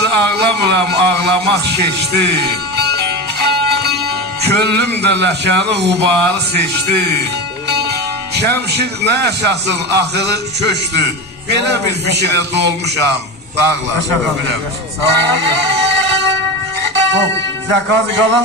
Bayaqdır ağlamıram, ağlamaq keçdi. Köllüm də ləkəni qubarı seçdi. Şəmşid nə yaşasın, axırı köçdü. Belə bir fikirə dolmuşam. Sağ olun. Sağ olun. Zəkazı qalan